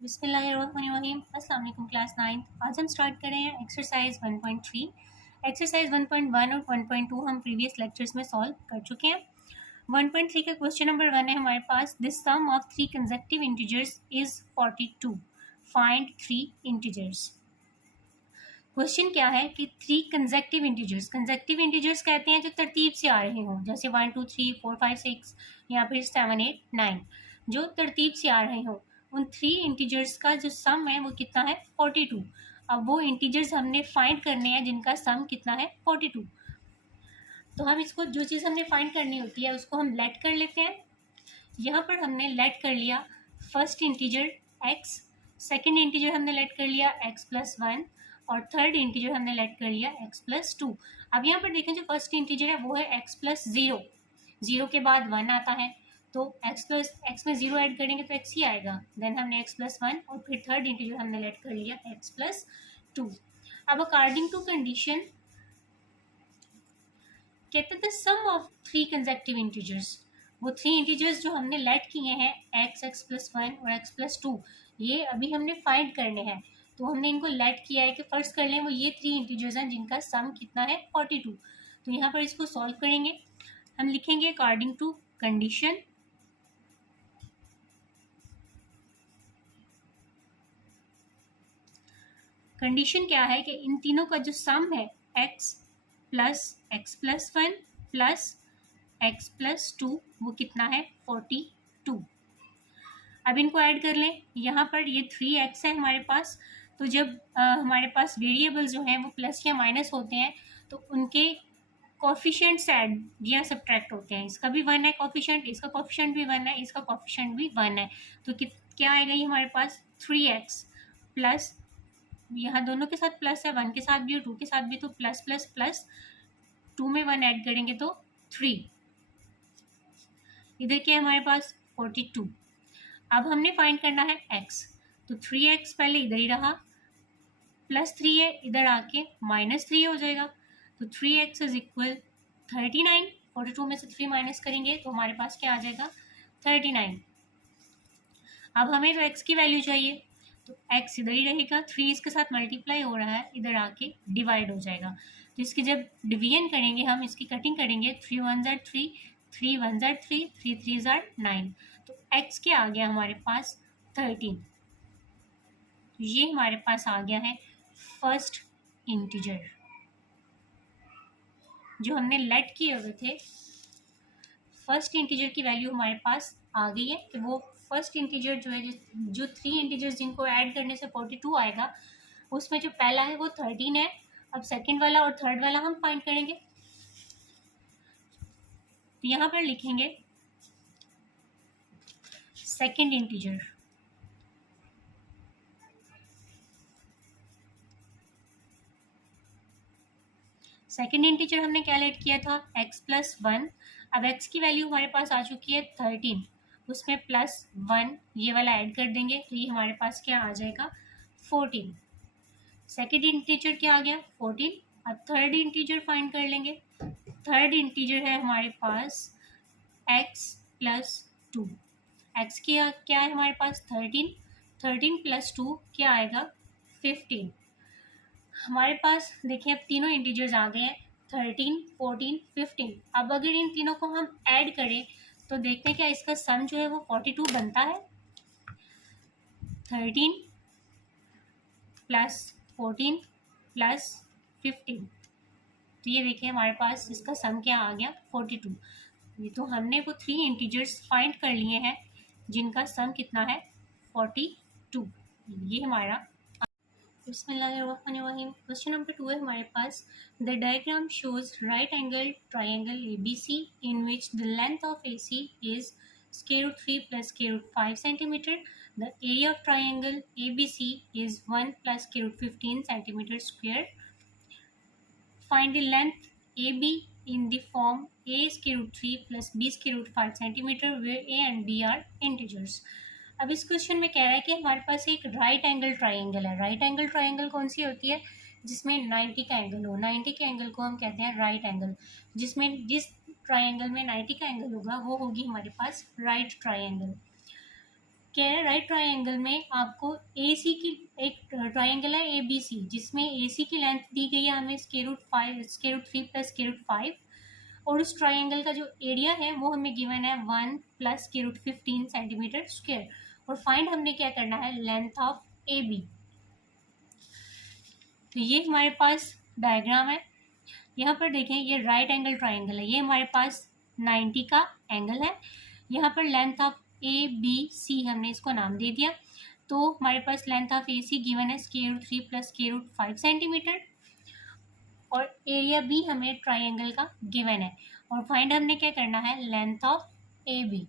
बिस्मिल्लाहिर्रहमानिर्रहीम। अस्सलाम वालेकुम क्लास 9। आज हम स्टार्ट कर रहे हैं एक्सरसाइज 1.3। एक्सरसाइज 1.1 और 1.2 हम प्रीवियस लेक्चर्स में सॉल्व कर चुके हैं। 1.3 का क्वेश्चन नंबर 1 है हमारे पास, this sum of 3 consecutive integers is 42, find 3 integers. Question क्या है कि 3 कंसेक्टिव इंटीजर्स कहते हैं जो तरतीब से आ रहे हों, जैसे 1 2 3 4 5 6 या फिर 7 8 9, जो तरतीब से आ रहे हों। उन 3 इंटीजर्स का जो सम है वो कितना है 42। अब वो इंटीजर्स हमने फाइंड करने हैं जिनका सम कितना है 42। तो हम इसको, जो चीज़ हमने फाइंड करनी होती है उसको हम लेट कर लेते हैं। यहाँ पर हमने लेट कर लिया first integer x, second integer हमने लेट कर लिया x+1 और थर्ड इंटीजर हमने लेट कर लिया x+2। अब यहाँ पर देखें जो फर्स्ट इंटीजर है वो है x+0, 0 के बाद 1 आता है तो x में 0 ऐड करेंगे तो x ही आएगा। देन हमने x+1 और फिर थर्ड इंटीजर हमने लेट कर लिया x+2। अब अकॉर्डिंग टू कंडीशन कहते हैं the sum of 3 consecutive integers, वो 3 इंटीजर्स जो हमने लेट किए हैं x+1 और x+2, ये अभी हमने फाइंड करने हैं। तो हमने इनको लेट किया है कि फर्स्ट कर लें वो ये 3 इंटीजर्स हैं जिनका सम कितना है 42। तो यहाँ पर इसको सॉल्व करेंगे, हम लिखेंगे अकॉर्डिंग टू कंडीशन। कंडीशन क्या है कि इन तीनों का जो सम है x+1 प्लस x+2 वो कितना है 42। अब इनको ऐड कर लें। यहाँ पर ये 3x है हमारे पास, तो जब हमारे पास वेरिएबल जो हैं वो प्लस या माइनस होते हैं तो उनके कोफिशिएंट्स ऐड या सब्ट्रैक्ट होते हैं। इसका भी 1 है कोफिशिएंट, इसका कोफिशिएंट भी 1 है, इसका कोफिशिएंट भी 1 है। तो क्या आएगा ये हमारे पास 3x प्लस, यहाँ दोनों के साथ प्लस है, 1 के साथ भी और 2 के साथ भी, तो प्लस प्लस प्लस 2 में 1 ऐड करेंगे तो 3। इधर क्या है हमारे पास 42। अब हमने फाइंड करना है x, तो 3x पहले इधर ही रहा, +3 है, इधर आके -3 हो जाएगा। तो 3x इज इक्वल 39। 42 में से 3 माइनस करेंगे तो हमारे पास क्या आ जाएगा 39। अब हमें तो x की वैल्यू चाहिए, तो x इधर ही रहेगा, 3 इसके साथ मल्टीप्लाई हो रहा है, इधर आके डिवाइड हो जाएगा। तो इसकी जब डिवीजन करेंगे हम, इसकी कटिंग करेंगे, 3 1 ज़ार 3, 3 1 ज़ार 3, 3 3 ज़ार 9, तो x क्या आ गया हमारे पास 13। ये हमारे पास आ गया है फर्स्ट इंटीजर जो हमने लेट किए हुए थे। फर्स्ट इंटीजर की वैल्यू हमारे पास आ गई है कि वो फर्स्ट इंटीजर जो है, जो 3 इंटीजर्स जिनको ऐड करने से 42 आएगा, उसमें जो पहला है वो 13 है। अब सेकंड वाला और थर्ड वाला हम फाइंड करेंगे। तो यहाँ पर लिखेंगे सेकंड इंटीजर, सेकंड इंटीजर हमने क्या लेट किया था x+1। अब x की वैल्यू हमारे पास आ चुकी है 13, उसमें +1 ये वाला ऐड कर देंगे तो ये हमारे पास क्या आ जाएगा 14। सेकेंड इंटीजर क्या आ गया 14। अब थर्ड इंटीजर फाइंड कर लेंगे। थर्ड इंटीजर है हमारे पास x+2। x क्या है हमारे पास 13, 13 + 2 क्या आएगा 15। हमारे पास देखिए अब तीनों इंटीजर्स आ गए हैं 13 14 15। अब अगर इन तीनों को हम ऐड करें तो देखते हैं क्या इसका सम जो है वो 42 बनता है। 13 + 14 + 15, तो ये देखिए हमारे पास इसका सम क्या आ गया 42। ये तो हमने वो 3 इंटीजर्स फाइंड कर लिए हैं जिनका सम कितना है 42। ये हमारा बिस्मिल्लाहिर्रहमानिर्रहीम। क्वेश्चन नंबर 2 है हमारे पास, the diagram shows right angle triangle ABC in which the length of AC is √3 + √5 cm. The area of triangle ABC is 1 + √15 cm square. Find the length AB in the form A is √3 + B is √5 cm where A and B are integers. अब इस question में कह रहा है कि हमारे पास एक right angle triangle है। राइट एंगल ट्राइंगल कौन सी होती है जिसमें 90 का एंगल हो। 90 के एंगल को हम कहते हैं राइट एंगल। जिस ट्राइंगल में 90 का एंगल होगा वो होगी हमारे पास राइट ट्राइंगल। कह रहे हैं राइट ट्राइंगल में आपको ए सी की, एक ट्राइंगल है ए बी सी, जिसमें ए सी की लेंथ दी गई है हमें √3 प्लस √5, और उस ट्राइंगल का जो एरिया है वो हमें गिवन है 1 प्लस √15 सेंटीमीटर स्क्वायर, और फाइंड हमने क्या करना है, लेंथ ऑफ ए बी। तो ये हमारे पास डायग्राम है। यहाँ पर देखें, ये राइट एंगल ट्राइंगल है, ये हमारे पास 90 का एंगल है। यहाँ पर length of A B C हमने इसको नाम दे दिया। तो हमारे पास length of A C given है √3 प्लस √5 सेंटीमीटर, और एरिया भी हमें ट्राइंगल का गिवन है, और फाइंड हमने क्या करना है, लेंथ ऑफ ए बी।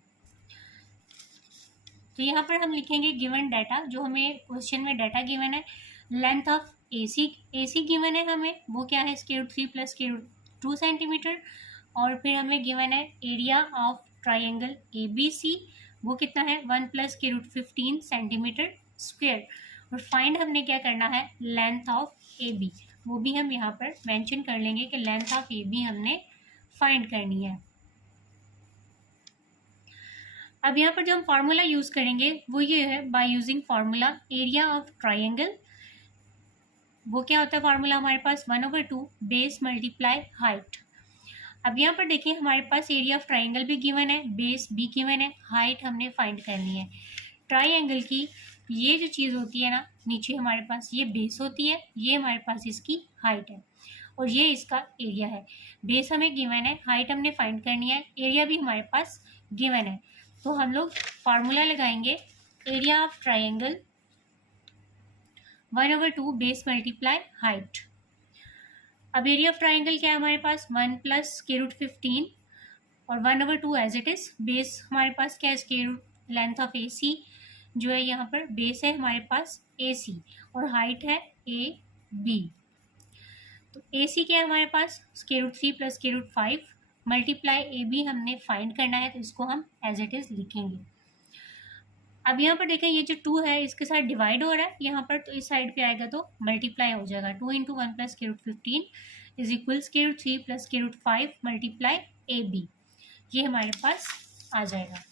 तो यहाँ पर हम लिखेंगे गिवन डाटा, जो हमें क्वेश्चन में डाटा गिवन है। Length of A C given है हमें, वो क्या है, √3 प्लस √2 सेंटीमीटर, और फिर हमें गिवन है area of triangle A B C, वो कितना है, 1 प्लस √15 सेंटीमीटर स्क्वायर, और फाइंड हमने क्या करना है, लेंथ ऑफ ए बी। वो भी हम यहाँ पर मेंशन कर लेंगे कि लेंथ ऑफ ए बी हमने फाइंड करनी है। अब यहाँ पर जो हम फार्मूला यूज़ करेंगे वो ये है, bye using formula area of triangle. वो क्या होता है फार्मूला हमारे पास, 1/2 बेस मल्टीप्लाई हाइट। अब यहाँ पर देखिए हमारे पास एरिया ऑफ ट्राइंगल भी गिवन है, बेस भी गिवन है, हाइट हमने फाइंड करनी है। ट्राइंगल की ये जो चीज़ होती है ना, नीचे हमारे पास ये बेस होती है, ये हमारे पास इसकी हाइट है, और ये इसका एरिया है। बेस हमें गिवन है, हाइट हमने फाइंड करनी है, एरिया भी हमारे पास गिवन है। तो हम लोग फार्मूला लगाएंगे area of triangle 1/2 base multiply height. अब एरिया ऑफ ट्राइंगल क्या है हमारे पास, 1 प्लस √15, और 1/2 एज इट इज। बेस हमारे पास क्या है, लेंथ ऑफ ए सी जो है, यहाँ पर बेस है हमारे पास ए सी, और हाइट है ए बी। तो ए सी क्या है हमारे पास, √3 प्लस √5 मल्टीप्लाई ए बी हमने फाइंड करना है, तो इसको हम एज इट इज लिखेंगे। अब यहाँ पर देखें, ये जो 2 है इसके साथ डिवाइड हो रहा है यहाँ पर, तो इस साइड पे आएगा तो मल्टीप्लाई हो जाएगा। 2 × 1 plus √15 is equals √3 plus √5 multiply A B, ये हमारे पास आ जाएगा।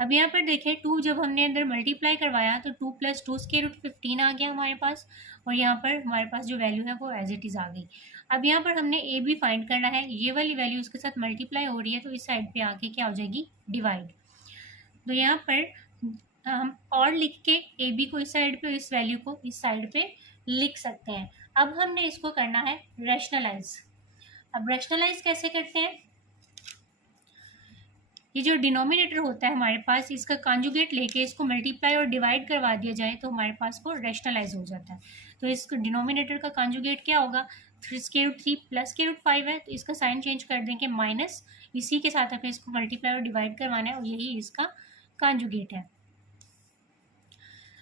अब यहाँ पर देखें, 2 जब हमने अंदर मल्टीप्लाई करवाया तो 2 + 2 √15 आ गया हमारे पास, और यहाँ पर हमारे पास जो वैल्यू है वो एज इट इज़ आ गई। अब यहाँ पर हमने ए बी फाइंड करना है, ये वाली वैल्यू इसके साथ मल्टीप्लाई हो रही है, तो इस साइड पे आके क्या हो जाएगी, डिवाइड। तो यहाँ पर हम और लिख के ए बी को इस साइड पे और इस वैल्यू को इस साइड पे लिख सकते हैं। अब हमने इसको करना है रैशनलाइज। अब रैशनलाइज कैसे करते हैं, ये जो डिनोमिनेटर होता है हमारे पास, इसका कॉन्जुगेट लेके इसको मल्टीप्लाई और डिवाइड करवा दिया जाए तो हमारे पास को रैशनलाइज हो जाता है। तो इस डिनोमिनेटर का कॉन्जुगेट क्या होगा, √3 प्लस √5 है, तो इसका साइन चेंज कर देंगे माइनस, इसी के साथ हमें इसको मल्टीप्लाई और डिवाइड करवाना है, और यही इसका कॉन्जुगेट है।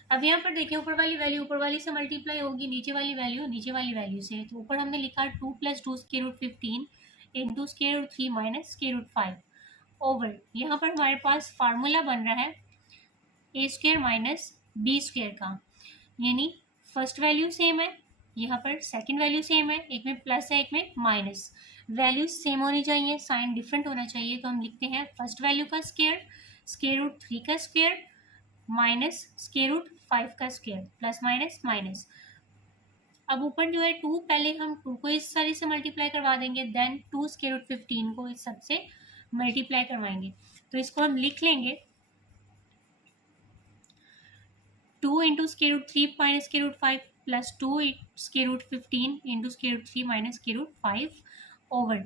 अब यहाँ पर देखिए, ऊपर वाली वैल्यू ऊपर वाली से मल्टीप्लाई होगी, नीचे वाली वैल्यू नीचे वाली वैल्यू से। तो ऊपर हमने लिखा 2 + 2 √15 इंटू √3 माइनस √5 ओवर, यहाँ पर हमारे पास फार्मूला बन रहा है a² माइनस b² का, यानी फर्स्ट वैल्यू सेम है, यहाँ पर सेकंड वैल्यू सेम है, एक में प्लस है एक में माइनस, वैल्यूज सेम होनी चाहिए, साइन डिफरेंट होना चाहिए। तो हम लिखते हैं फर्स्ट वैल्यू का स्क्वायर, √3 का स्क्वायर माइनस √5 का स्क्वायर, प्लस माइनस माइनस। अब ऊपर जो है 2, पहले हम 2 को इस सारी से मल्टीप्लाई करवा देंगे, देन 2 √15 को इस सब से मल्टीप्लाई करवाएंगे। तो इसको हम लिख लेंगे 2 × √3 minus √5 plus 2 √15 into √3 minus √5 over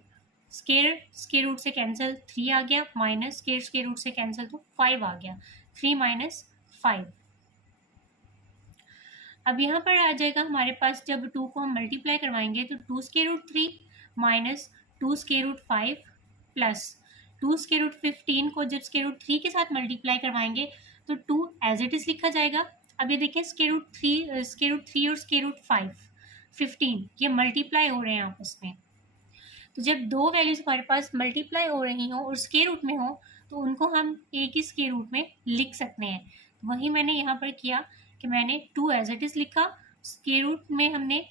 square root से कैंसिल 3 आ गया, माइनस स्क्वायर रूट से कैंसिल तो 5 आ गया, 3 माइनस 5। अब यहाँ पर आ जाएगा हमारे पास, जब 2 को हम मल्टीप्लाई करवाएंगे तो 2 √3 माइनस 2 √5 प्लस 2 √15 को जब √3 के साथ मल्टीप्लाई करवाएंगे तो 2 एज इट इज लिखा जाएगा। अब ये देखिए √3 और √5 15 ये मल्टीप्लाई हो रहे हैं आपस में। तो जब दो वैल्यूज हमारे पास मल्टीप्लाई हो रही हो और स्क्वायर रूट में हो तो उनको हम एक ही स्क्वायर रूट में लिख सकते हैं। वही मैंने यहाँ पर किया कि मैंने 2 एज इट इज लिखा, स्क्वायर रूट में हमने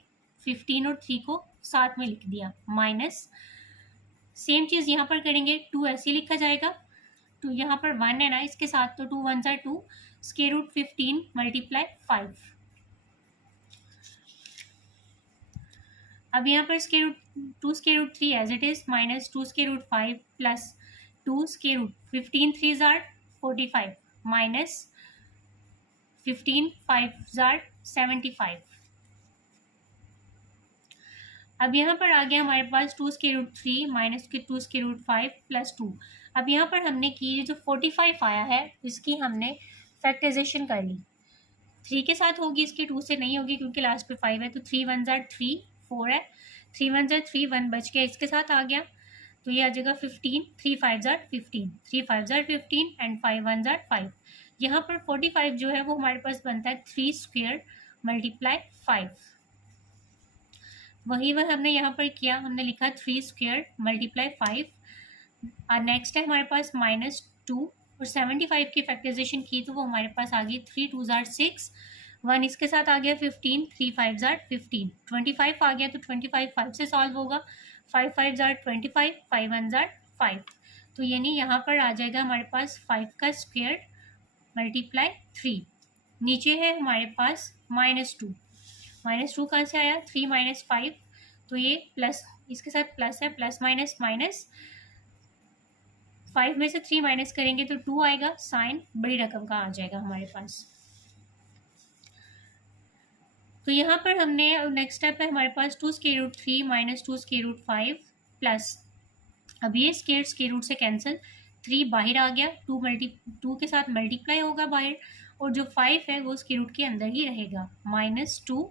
15 और 3 को साथ में लिख दिया, माइनस सेम चीज़ यहाँ पर करेंगे, 2 ऐसे लिखा जाएगा तो यहाँ पर 1 है ना इसके साथ, तो 2 1 ज़ा 2, स्क्वायर रूट 15 मल्टीप्लाई 5। अब यहाँ पर square root 2 square root 3 as it is minus 2 square root 5 plus 2 square root 15 3 ज़ार 45 माइनस 15 5 ज़ार 75। अब यहाँ पर आ गया हमारे पास 2 स्क्वायर रूट 3 माइनस के 2 स्क्वायर रूट 5 प्लस 2। अब यहाँ पर हमने की जो 45 आया है इसकी हमने फैक्टराइजेशन कर ली। 3 के साथ होगी, इसके 2 से नहीं होगी क्योंकि लास्ट पे 5 है, तो 3 1 ज़ार 3 4 है, 3 1 ज़ार 3 1 बच गया, इसके साथ आ गया तो ये आ जाएगा 15, 3 5 ज़ार 15, 3 5 ज़ार 15 एंड 5 1 ज़ार 5। यहाँ पर 45 जो है वो हमारे पास बनता है 3 स्क्वायर मल्टीप्लाई 5। वही वह हमने यहाँ पर किया, हमने लिखा 3 स्क्वायर मल्टीप्लाई 5। और नेक्स्ट है हमारे पास -2 और 75 की फैक्टराइजेशन की तो वो हमारे पास आ गई 3 2 ज़ार 6, 1 इसके साथ आ गया 15, 3 5 ज़ार 15, 25 आ गया तो 25 5 से सॉल्व होगा, 5 5 ज़ार 25, 5 1 ज़ार 5। तो यानी यहाँ पर आ जाएगा हमारे पास 5 का स्क्वायर मल्टीप्लाई 3। नीचे है हमारे पास -2, -2 कहाँ से आया, 3 - 5, तो ये प्लस इसके साथ प्लस है, प्लस माइनस माइनस, 5 में से 3 माइनस करेंगे तो 2 आएगा, साइन बड़ी रकम का आ जाएगा हमारे पास। तो यहाँ पर हमने नेक्स्ट स्टेप है हमारे पास 2 square root 3 minus 2 square root 5 plus, अब ये स्क्वायर रूट से कैंसिल, 3 बाहर आ गया, 2 के साथ मल्टीप्लाई होगा बाहर, और जो 5 है वो स्क्वायर रूट के अंदर ही रहेगा, -2।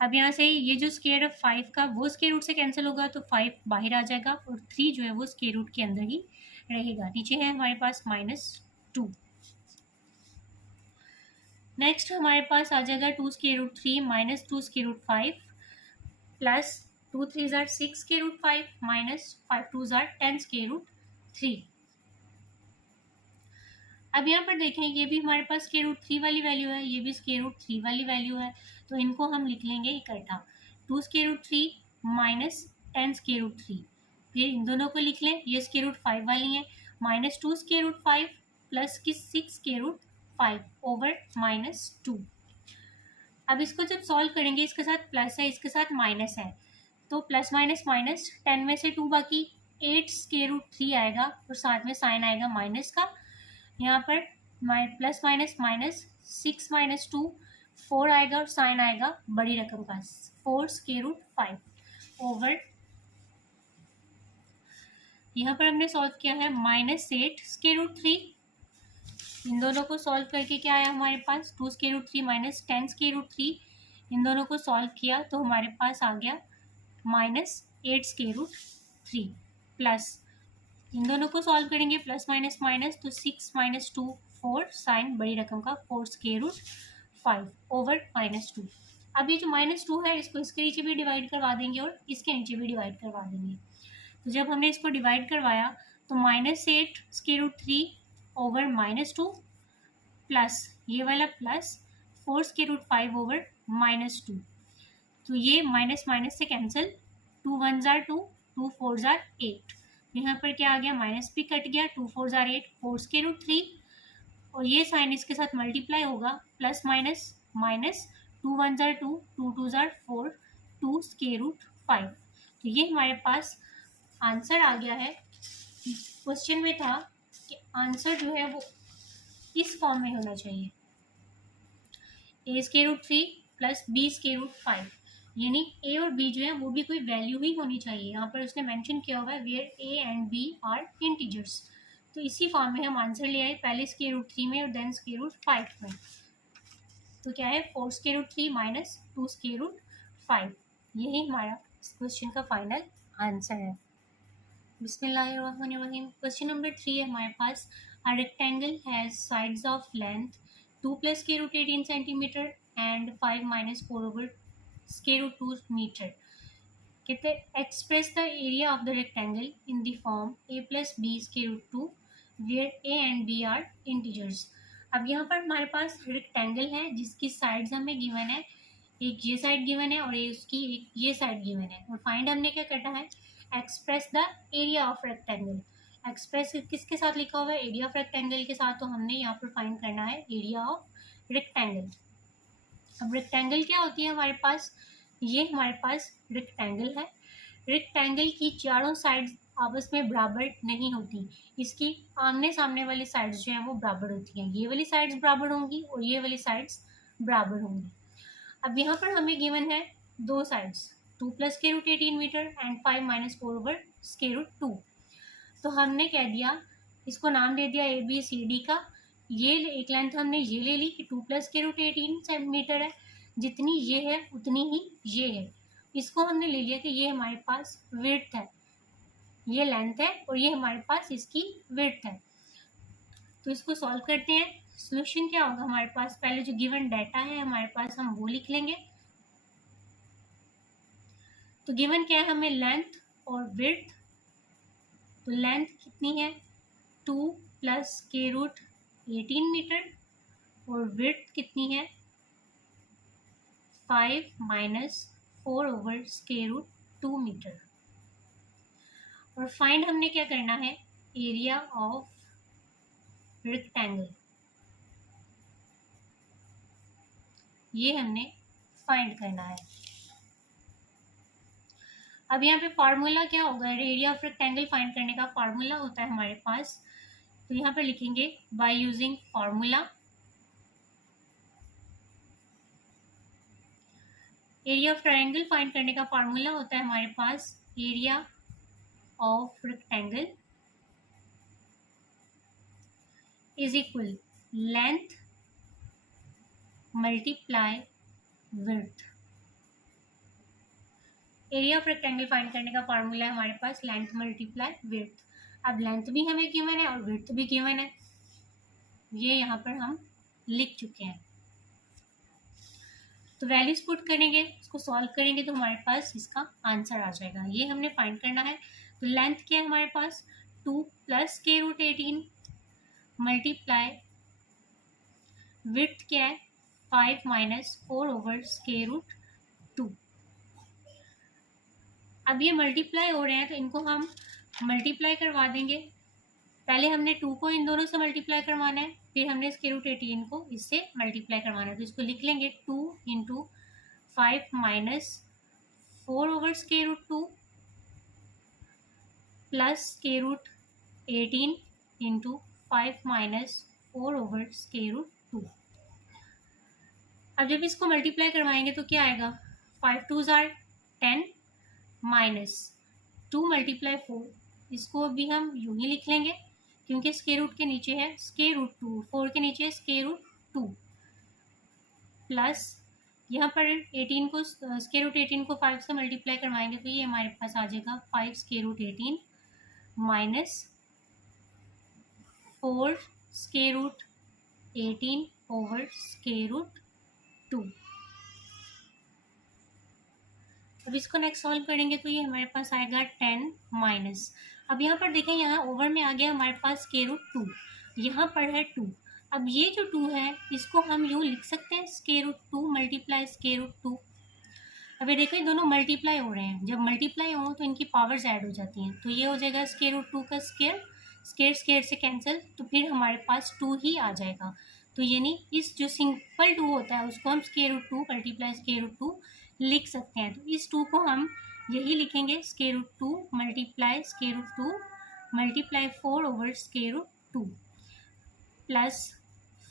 अब यहाँ से ये जो स्क्वायर है 5 का वो स्क्वायर रूट से कैंसिल होगा तो 5 बाहर आ जाएगा और 3 जो है वो स्क्वायर रूट के अंदर ही रहेगा। नीचे है हमारे पास -2। नेक्स्ट हमारे पास आ जाएगा 2 square root 3 minus 2 square root 5 plus 2 3 ज़ार 6 स्क्वायर रूट 5 माइनस 5 2 ज़ार 10 स्क्वायर रूट 3। अब यहाँ पर देखें ये भी हमारे पास स्क्वायर रूट 3 वाली वैल्यू है, ये भी स्क्वायर रूट 3 वाली वैल्यू है, तो इनको हम लिख लेंगे इकट्ठा, 2 square root 3 minus 10 square root 3। फिर इन दोनों को लिख लें, ये स्क्वायर रूट 5 वाली है, -2 स्क्वायर रूट 5 प्लस की 6 स्क्वायर रूट 5 ओवर -2। अब इसको जब सॉल्व करेंगे, इसके साथ प्लस है इसके साथ माइनस है, तो प्लस माइनस माइनस, 10 में से 2 बाकी, 8 स्क्वायर रूट 3 आएगा और साथ में साइन आएगा माइनस का। यहाँ पर प्लस माइनस माइनस, 6 - 2 4 आएगा और साइन आएगा बड़ी रकम का 4 स्क्वायर रूट 5 ओवर, यहाँ पर हमने सॉल्व किया है -8 स्क्वायर रूट 3। इन दोनों को सॉल्व करके क्या आया हमारे पास, 2 square root 3 minus 10 square root 3। इन दोनों को सॉल्व किया तो हमारे पास आ गया -8 स्क्वायर रूट 3 प्लस, इन दोनों को सॉल्व करेंगे प्लस माइनस माइनस, तो 6 - 2 4 साइन बड़ी रकम का 4 स्क्वायर रूट 5 ओवर -2। अब ये जो -2 है इसको इसके नीचे भी डिवाइड करवा देंगे और इसके नीचे भी डिवाइड करवा देंगे। तो जब हमने इसको डिवाइड करवाया तो -8 स्क्वायर रूट 3 ओवर -2 प्लस ये वाला प्लस 4 स्क्वायर रूट 5 ओवर -2। तो ये माइनस माइनस से कैंसिल, 2 1 ज़ार 2, 2 4 ज़ार 8। यहाँ पर क्या आ गया, माइनस भी कट गया, 2 4 ज़ार 8, 4 स्क्वायर रूट 3 और ये साइन इसके साथ मल्टीप्लाई होगा, प्लस माइनस माइनस, 2 1 ज़ार 2, 2 2 ज़ार 4, 2 स्क्वायर रूट 5। तो ये हमारे पास आंसर आ गया है। क्वेश्चन में था कि आंसर जो है वो इस फॉर्म में होना चाहिए, a square root 3 plus b square root 5, यानी a और b जो है वो भी कोई वैल्यू ही होनी चाहिए। यहाँ पर उसने मेंशन किया हुआ है where a and b are integers, तो इसी फॉर्म में हम आंसर ले आए, पहले स्क्वायर रूट 3 में और देन स्क्वायर रूट 5 में। तो क्या है, 4 square root 3 minus 2 square root 5, यही हमारा इस क्वेश्चन का फाइनल आंसर है। बिस्मिल्लाहिर्रहमानिर्रहीम। क्वेश्चन नंबर 3 है हमारे पास, a rectangle has sides of length 2 plus square root 18 centimetre and 5 minus 4 over square root 2 metre. कहते हैं express the area of the rectangle in the form a plus B square root 2 where a and b are integers. अब यहाँ पर हमारे पास rectangle है जिसकी sides हमें given है, एक ये साइड गिवन है और उसकी एक ये साइड गिवन है, और फाइंड हमने क्या करना है, express the area of rectangle. Express किसके साथ लिखा हुआ है, एरिया ऑफ रेक्टेंगल के साथ, तो हमने यहाँ पर फाइंड करना है एरिया ऑफ रेक्टेंगल। अब रेक्टेंगल क्या होती है हमारे पास, ये हमारे पास रेक्टेंगल है। रेक्टेंगल की चारों साइड्स आपस में बराबर नहीं होती, इसकी आमने सामने वाली साइड्स जो हैं वो बराबर होती हैं, ये वाली साइड्स बराबर होंगी और ये वाली साइड्स बराबर होंगी। अब यहाँ पर हमें गिवन है दो साइड्स 2 + √18 मीटर एंड 5 - 4 / √2। तो हमने कह दिया, इसको नाम दे दिया ABCD का। ये एक लेंथ हमने ये ले ली कि 2 + √18 सेंटीमीटर है, जितनी ये है उतनी ही ये है। इसको हमने ले लिया कि ये हमारे पास विड्थ है, ये लेंथ है और ये हमारे पास इसकी विड्थ है। तो इसको सॉल्व करते हैं। सॉल्यूशन क्या होगा हमारे पास, पहले जो गिवन डाटा है हमारे पास हम वो लिख लेंगे। तो गिवन क्या है हमें, लेंथ और विड्थ। तो लेंथ कितनी है 2 + √18 मीटर और विड्थ कितनी है 5 - 4 / √2 मीटर। और फाइंड हमने क्या करना है, एरिया ऑफ रेक्टेंगल, ये हमने फाइंड करना है। अब यहाँ पे फार्मूला क्या होगा, एरिया ऑफ रेक्टेंगल फाइंड करने का फार्मूला होता है हमारे पास। तो यहाँ पर लिखेंगे by using formula, area of triangle find करने का फार्मूला होता है हमारे पास area of rectangle is equal length multiply width. Area of rectangle find करने का फार्मूला है हमारे पास लेंथ मल्टीप्लाई विड्थ। अब लेंथ भी हमें गिवन है और विड्थ भी गिवन है, ये यहाँ पर हम लिख चुके हैं। तो वैल्यूज पुट करेंगे, इसको सॉल्व करेंगे तो हमारे पास इसका आंसर आ जाएगा। ये हमने फाइंड करना है। तो लेंथ क्या है हमारे पास 2 + √18 मल्टीप्लाई विड्थ क्या है 5 - 4 / √2। अब ये मल्टीप्लाई हो रहे हैं तो इनको हम मल्टीप्लाई करवा देंगे। पहले हमने 2 को इन दोनों से मल्टीप्लाई करवाना है, फिर हमने √18 को इससे मल्टीप्लाई करवाना है। तो इसको लिख लेंगे 2 × 5 - 4 / √2 प्लस √18 × 5 - 4 / √2। अब जब इसको मल्टीप्लाई करवाएंगे तो क्या आएगा, 5 2s are 10 -2 × 4, इसको भी हम यूं ही लिख लेंगे क्योंकि स्क्वायर रूट के नीचे है √2, 4 के नीचे है √2 प्लस यहाँ पर 18 को √18 को 5 से मल्टीप्लाई करवाएंगे तो ये हमारे पास आ जाएगा 5 √18 - 4 √18 / √2। अब इसको नेक्स्ट सॉल्व करेंगे तो ये हमारे पास आएगा 10 माइनस, अब यहाँ पर देखें यहाँ ओवर में आ गया हमारे पास √2, यहाँ पर है 2। अब ये जो 2 है इसको हम यूँ लिख सकते हैं √2 मल्टीप्लाई √2। अब ये देखो ये दोनों मल्टीप्लाई हो रहे हैं, जब मल्टीप्लाई हो तो इनकी पावर्स ऐड हो जाती हैं, तो ये हो जाएगा √2 का स्क्वायर से कैंसिल, तो फिर हमारे पास 2 ही आ जाएगा। तो यानी इस जो सिंपल 2 होता है उसको हम √2 मल्टीप्लाई √2 लिख सकते हैं। तो इस 2 को हम यही लिखेंगे √2 मल्टीप्लाई √2 मल्टीप्लाई 4 / √2 प्लस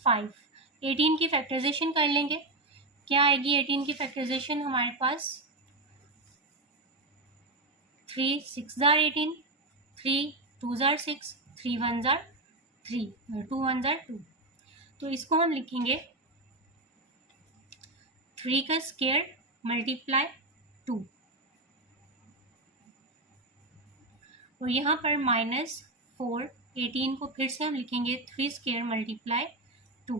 5। 18 की फैक्टराइजेशन कर लेंगे, क्या आएगी 18 की फैक्टराइजेशन हमारे पास 3 6 * 18, 3 2 * 6, 3 1 * 3, 2 1 * 2। तो इसको हम लिखेंगे 3 का स्क्वायर मल्टीप्लाई 2 और यहाँ पर -4, 18 को फिर से हम लिखेंगे 3 स्क्वायर मल्टीप्लाई 2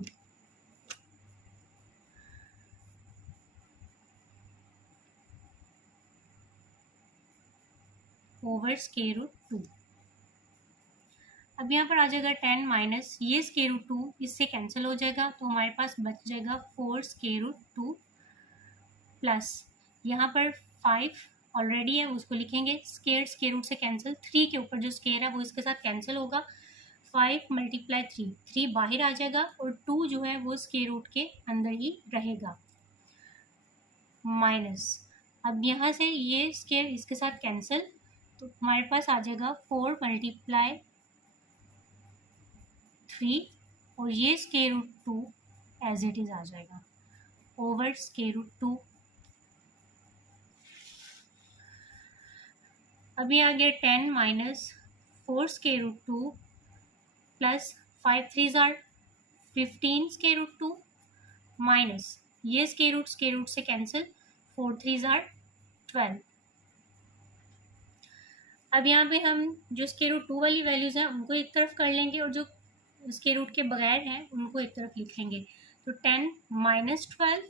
ओवर √2। अब यहाँ पर आ जाएगा 10 माइनस ये √2 इससे कैंसिल हो जाएगा, तो हमारे पास बच जाएगा 4 √2 प्लस यहाँ पर 5 ऑलरेडी है उसको लिखेंगे, स्केयर रूट से कैंसिल, 3 के ऊपर जो स्केयर है वो इसके साथ कैंसिल होगा, 5 मल्टीप्लाई 3 बाहर आ जाएगा और 2 जो है वो स्केयर रूट के अंदर ही रहेगा, माइनस, अब यहाँ से ये स्केयर इसके साथ कैंसिल, तो हमारे पास आ जाएगा 4 मल्टीप्लाई 3 और ये square root 2 as it is आ जाएगा ओवर स्केयर रूट 2। अभी आ गया 10 minus 4 square root 2 plus 5 3 are 15 square root 2 minus ये स्केयर रूट से कैंसिल, 4 3 आर 12। अब यहाँ पे हम जो स्केयर रूट 2 वाली वैल्यूज़ हैं उनको एक तरफ कर लेंगे और जो स्केयर रूट के बगैर हैं उनको एक तरफ लिख लेंगे। तो 10 माइनस 12,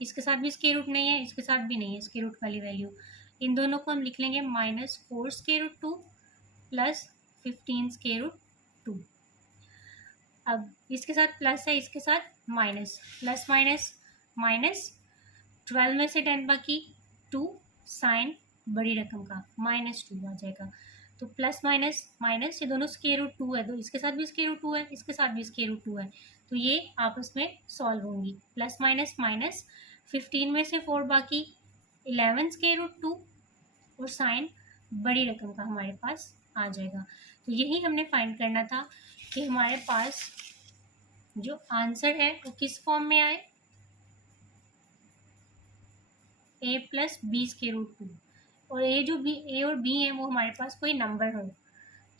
इसके साथ भी स्केयर रूट नहीं है, इसके साथ भी नहीं है स्केयर रूट वाली वैल्यू, इन दोनों को हम लिख लेंगे minus 4 square root 2 plus 15 square root 2। अब इसके साथ प्लस है, इसके साथ माइनस, प्लस माइनस माइनस, 12 में से 10 बाकी 2 साइन बड़ी रकम का -2 आ जाएगा। तो प्लस माइनस माइनस, ये दोनों स्केयर रूट 2 है तो इसके साथ भी स्केयर रूट 2 है, इसके साथ भी स्केयर रूट 2 है, तो ये आपस में सॉल्व होंगी। प्लस माइनस माइनस, 15 में से 4 बाकी 11 स्केयर रूट 2 और साइन बड़ी रकम का हमारे पास आ जाएगा। तो यही हमने फाइंड करना था कि हमारे पास जो आंसर है वो किस फॉर्म में आए, a plus B square root 2, और ए और बी है वो हमारे पास कोई नंबर हो,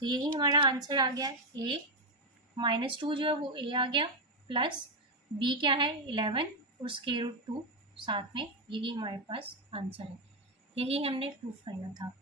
तो यही हमारा आंसर आ गया। a -2 जो है वो a आ गया, प्लस b क्या है 11 और स्केयर रूट 2 साथ में, यही हमारे पास आंसर है। यही हमने प्रूफ करना था।